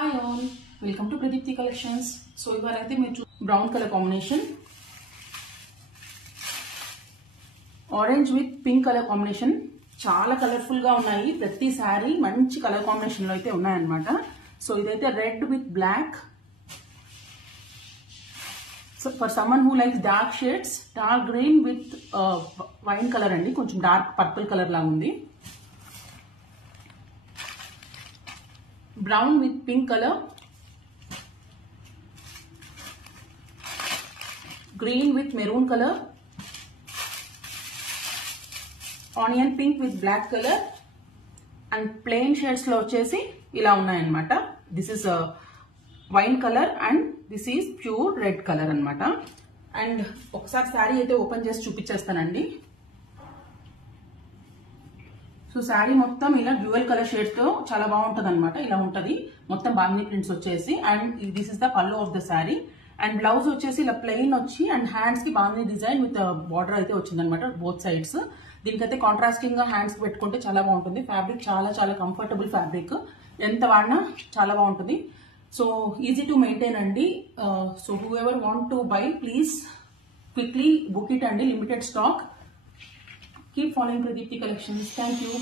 Hi all, welcome to Pradipti Collections. So ఇవాళైతే మీరు brown colour combination, orange with pink colour combination చాలా colourful గా ఉన్నాయి. ప్రతి sorry మంచి కలర్ కాంబినేషన్ లో అయితే ఉన్నాయన్నమాట. సో ఇదైతే red with black. So for someone who likes dark shades, dark green with wine colour అండి, కొంచెం డార్క్ పర్పుల్ కలర్ లా ఉంది. Brown with pink color, green with maroon color, onion pink with black color, and plain shades lo vachesi ila unnai annamata. This is a wine color and this is pure red color annamata. And okkasari saree aithe open chesi chupichesthanandi. So sari మొత్తం ఇలా dual colour shades తో చాలా బాగుంటది అనమాట. ఇలా ఉంటది మొత్తం బాంగిని prints వచ్చేసి. అండ్ దిస్ ఇస్ ద పల్లు of the sari. And blouse వచ్చేసి ఇలా ప్లెయిన్ వచ్చి అండ్ హ్యాండ్స్ కి బాంగిని డిజైన్ విత్ బార్డర్ అయితే వచ్చింది అనమాట బోత్ సైడ్స్. దీనికైతే కాంట్రాస్టింగ్ గా హ్యాండ్స్ కి పెట్టుకుంటే చాలా బాగుంటుంది. ఫ్యాబ్రిక్ చాలా చాలా కంఫర్టబుల్ ఫ్యాబ్రిక్, ఎంత వాడినా చాలా బాగుంటుంది. సో ఈజీ టు మెయింటైన్ అండి. So whoever want to buy please quickly book it అండి, limited stock. Keep following Pradipti Collections. Thank you.